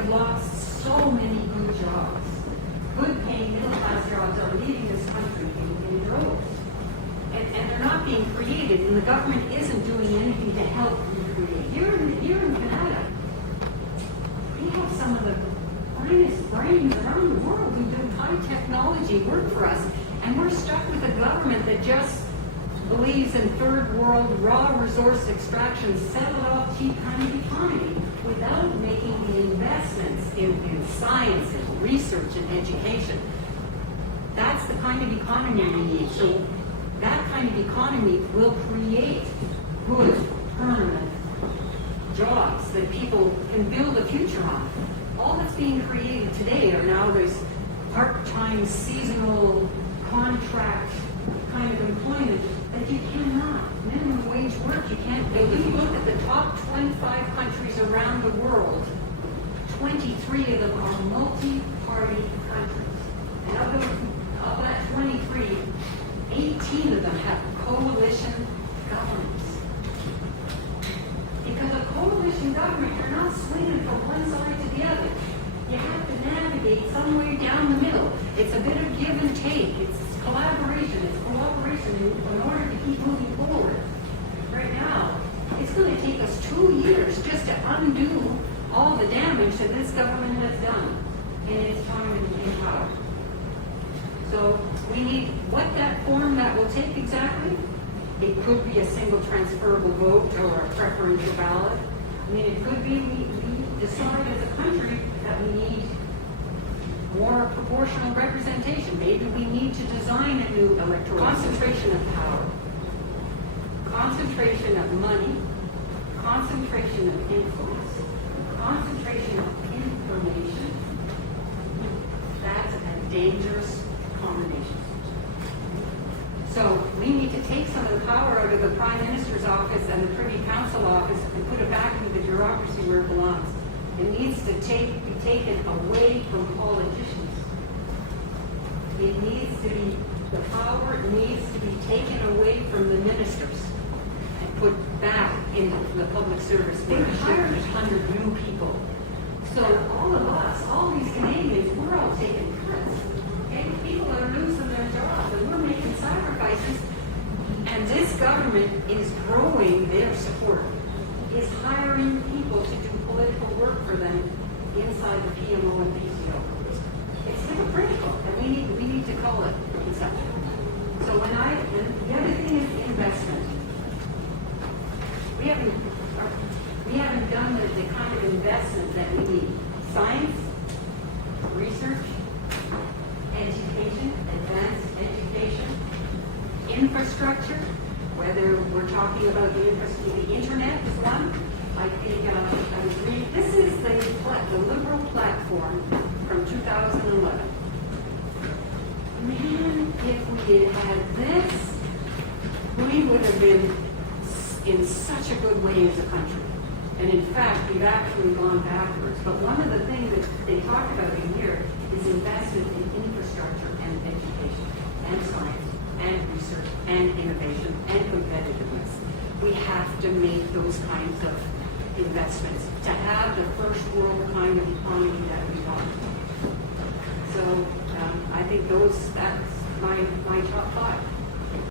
have lost so many good jobs. Good paying middle class jobs are leaving this country in droves. And they're not being created, and the government isn't doing anything to help recreate. Here in Kanata, we have some of the finest brains around the world who do high technology work for us, and we're stuck with a government that just believes in third world raw resource extraction, settled off cheap kind of economy, without making the investments in science and research and education. That's the kind of economy we need. So that kind of economy will create good, permanent jobs that people can build a future on. All that's being created today are now there's part-time, seasonal, contract kind of employment that you cannot. Minimum wage work, you can't do. If you look at the top 25 countries around the world, 23 of them are multi-party countries. And of that 23, 18 of them have coalition governments. Because a coalition government, you're not swinging from one side to the other. You have to navigate somewhere down the middle. It's a bit of give and take. It's collaboration. It's cooperation in order to keep moving forward. Right now, it's going to take us 2 years just to undo all the damage that this government has done in its time in power. So we need what that form that will take exactly. It could be a single transferable vote or a preferential ballot. I mean, it could be we decide as a country that we need more proportional representation. Maybe we need to design a new electoral concentration of power, concentration of money, concentration of influence, concentration of information. That's a dangerous combination. So we need to take some of the power out of the Prime Minister's office and the Privy Council office and put it back into the bureaucracy where it belongs. It needs to be taken away from politicians. It needs to be, the power needs to be taken away from the ministers and put back into the public service. They've hired 100 new people. So all of us, all these Canadians, we're all taking cuts. Okay? People are losing their jobs and we're making sacrifices. And this government is growing their support, is hiring people to do political work for them inside the PMO and PCO. It's hypocritical, and we need to call it such. So and the other thing is investment. We haven't done the kind of investment that we need. Science, research, education, advanced education, infrastructure, whether we're talking about the internet is one. I think I was reading, this is the Liberal platform from 2011. Man, if we had had this, we would have been in such a good way as a country. And in fact, we've actually gone backwards. But one of the things that they talk about in here is investment in infrastructure and education and science and research and innovation and competitiveness. We have to make those kinds of investments to have the first world kind of economy that we want. So I think that's my top 5.